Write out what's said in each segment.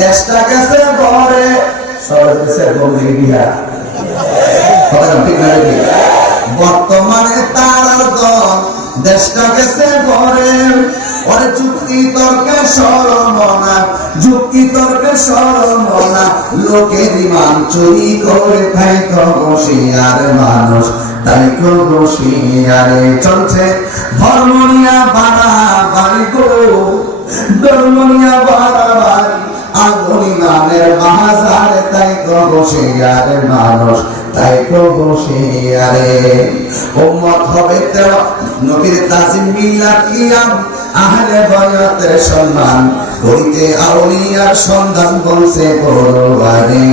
দেশটা গেছে পরে সবাই গিয়া। কথা ঠিক না? বর্তমানে তার দল, দেশটা গেছে পরে ওরে যুক্তি তর্কে সরমনা, যুক্তি তর্কে সরমনা, লোকের ইমান চুরি করে খাই বসিয়ার মানুষ তাই তো বসিয়ারে চলছে। ধর্মনিয়া বাড়া বাড়ি গো ধর্মনিয়া বসিয়ার মানুষ, তাই তো বসিয়ারে উম্মত হবে তেও নবীর তাজিম মিলাত কিয়াম, আহলে বয়াতের সম্মান। করিতে আউলিয়ার সন্ধান বলছে পরবারে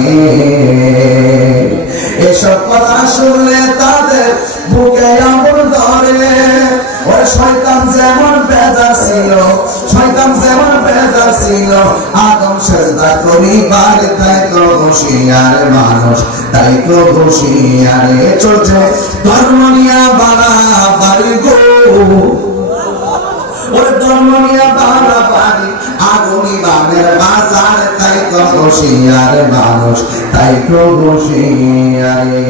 এসব কথা শুনলে তাদের বুকে আমল ধরে। ওরে শয়তান যেমন বেজার ছিল, শয়তান যেমন বেজার ছিল আদম সেজদা করিবার তাই তো বসিয়ার মানুষ, তাই তো বসিয়ারে চলছে ধর্ম নিয়া বাড়া গো। ওরে ধর্ম নিয়া বাড়া আগুনি বামের বাজার, তাই তো বসিয়ার মানুষ, তাই তো বসিয়ারে